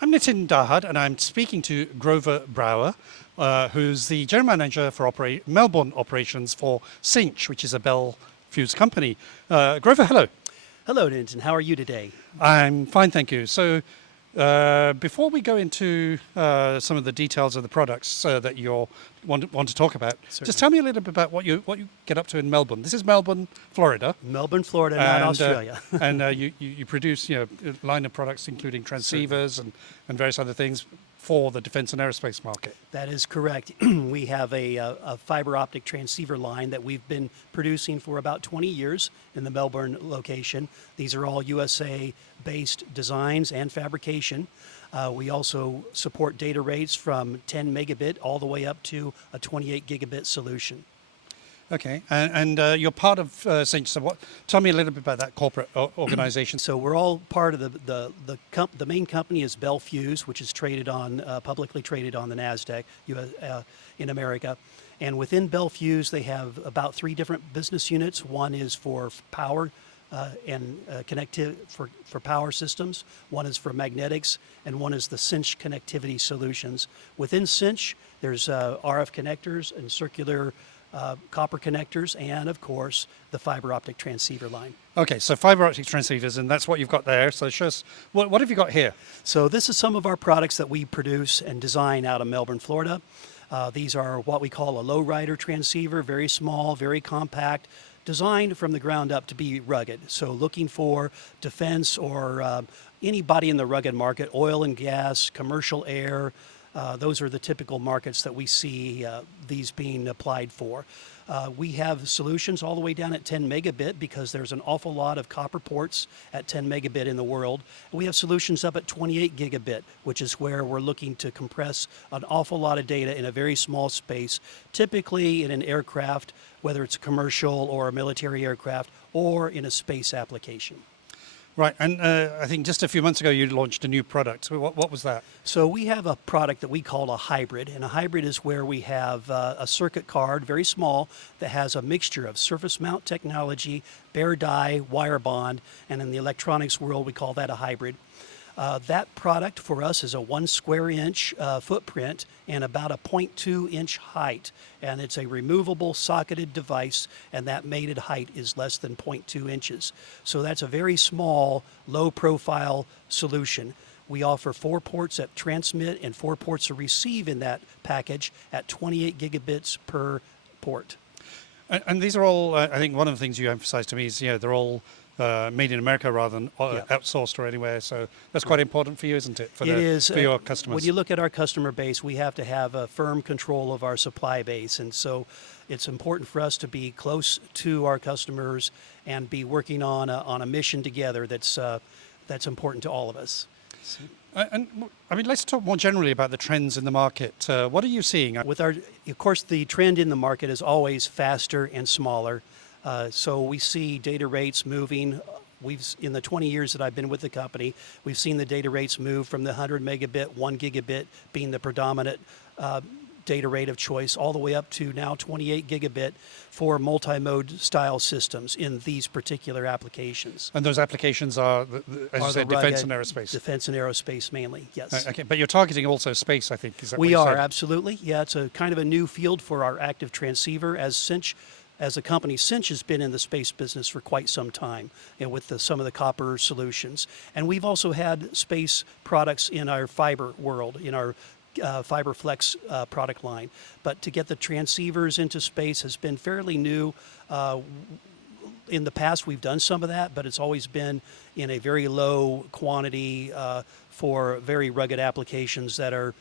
I'm Nitin Dahad, and I'm speaking to Grover Brower, who's the General Manager for Melbourne operations for Cinch, which is a Bel Fuse company. Grover, hello. Hello, Nitin. How are you today? I'm fine, thank you. So, before we go into some of the details of the products that you want to talk about, Certainly. just tell me a little bit about what you get up to in Melbourne. This is Melbourne, Florida. Melbourne, Florida, not Australia. And you produce a line of products including transceivers and various other things for the defense and aerospace market. That is correct. We have a fiber optic transceiver line that we've been producing for about 20 years in the Melbourne location. These are all USA-based designs and fabrication. We also support data rates from 10 megabit all the way up to a 28 gigabit solution. Okay, and you're part of Cinch. So, tell me a little bit about that corporate organization. So we're all part of the main company is Bel Fuse, which is traded on publicly traded on the Nasdaq in America. And within Bel Fuse, they have about 3 different business units. One is for power and connectivity for power systems. One is for magnetics, and one is the Cinch connectivity solutions. Within Cinch, there's RF connectors and circular copper connectors, and of course the fiber optic transceiver line. Okay, so fiber optic transceivers, and that's what you've got there. So show us, what have you got here? So this is some of our products that we produce and design out of Melbourne, Florida. These are what we call a low-rider transceiver, very small, very compact, designed from the ground up to be rugged. So looking for defense or anybody in the rugged market, oil and gas, commercial air, those are the typical markets that we see these being applied for. We have solutions all the way down at 10 megabit because there's an awful lot of copper ports at 10 megabit in the world. We have solutions up at 28 gigabit, which is where we're looking to compress an awful lot of data in a very small space, typically in an aircraft, whether it's a commercial or a military aircraft, or in a space application. Right, and I think just a few months ago you launched a new product. So what was that? So we have a product that we call a hybrid, and a hybrid is where we have a circuit card, very small, that has a mixture of surface mount technology, bare die, wire bond, and in the electronics world we call that a hybrid. That product for us is a 1 square inch footprint and about a 0.2 inch height. And it's a removable socketed device, and that mated height is less than 0.2 inches. So that's a very small, low profile solution. We offer 4 ports at transmit and 4 ports to receive in that package at 28 gigabits per port. And these are all, I think one of the things you emphasized to me is, they're all made in America rather than outsourced or anywhere. So that's quite important for you, isn't it? For your customers. When you look at our customer base, we have to have a firm control of our supply base. And so it's important for us to be close to our customers and be working on a mission together that's important to all of us. And I mean, let's talk more generally about the trends in the market. What are you seeing? Of course, the trend in the market is always faster and smaller. So we see data rates moving. In the 20 years that I've been with the company, we've seen the data rates move from the 100 megabit, 1 gigabit being the predominant data rate of choice, all the way up to now 28 gigabit for multi-mode style systems in these particular applications. And those applications are, as you said, defense and aerospace. Defense and aerospace mainly, yes. Okay, but you're targeting also space, I think. Is that we what you are, said? Absolutely. Yeah, it's a kind of a new field for our active transceiver. As a company, Cinch has been in the space business for quite some time, with some of the copper solutions. And we've also had space products in our fiber world, in our Fiber Flex product line. But to get the transceivers into space has been fairly new. In the past, we've done some of that, but it's always been in a very low quantity for very rugged applications that are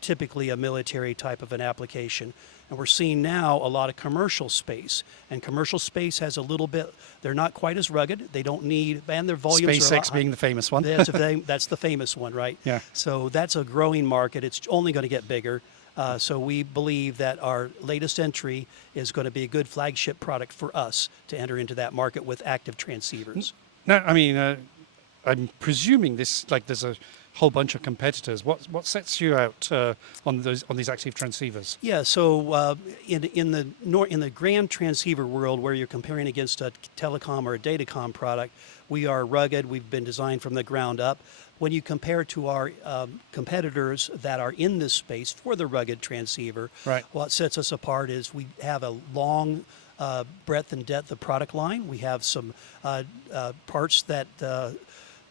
typically a military type of an application. And we're seeing now a lot of commercial space. And commercial space has a little bit, they're not quite as rugged. They don't need, and their volumes SpaceX being the famous one. That's the famous one, right? Yeah. So that's a growing market. It's only going to get bigger. So we believe that our latest entry is going to be a good flagship product for us to enter into that market with active transceivers. Now, I mean, I'm presuming there's a whole bunch of competitors. What sets you out on these active transceivers? Yeah, so in the grand transceiver world, where you're comparing against a telecom or a datacom product, we are rugged. We've been designed from the ground up. When you compare to our competitors that are in this space for the rugged transceiver, Right. what sets us apart is we have a long breadth and depth of product line. We have some parts that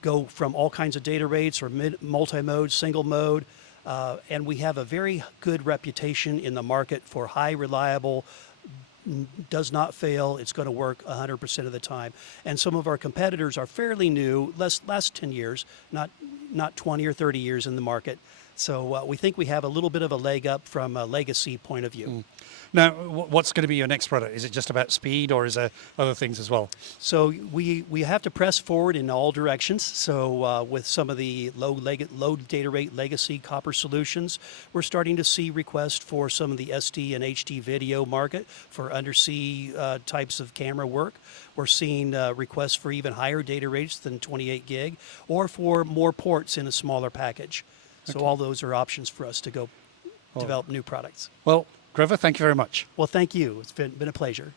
go from all kinds of data rates or multi-mode, single mode, and we have a very good reputation in the market for high reliable, does not fail. It's going to work 100% of the time. And some of our competitors are fairly new, last 10 years, not 20 or 30 years in the market. So we think we have a little bit of a leg up from a legacy point of view. Now, what's going to be your next product? Is it just about speed, or is there other things as well? So we have to press forward in all directions. So with some of the low data rate legacy copper solutions, we're starting to see requests for some of the SD and HD video market for undersea types of camera work. We're seeing requests for even higher data rates than 28 gig, or for more ports in a smaller package. So all those are options for us to go develop new products. Well, Grover, thank you very much. Well, thank you. It's been a pleasure.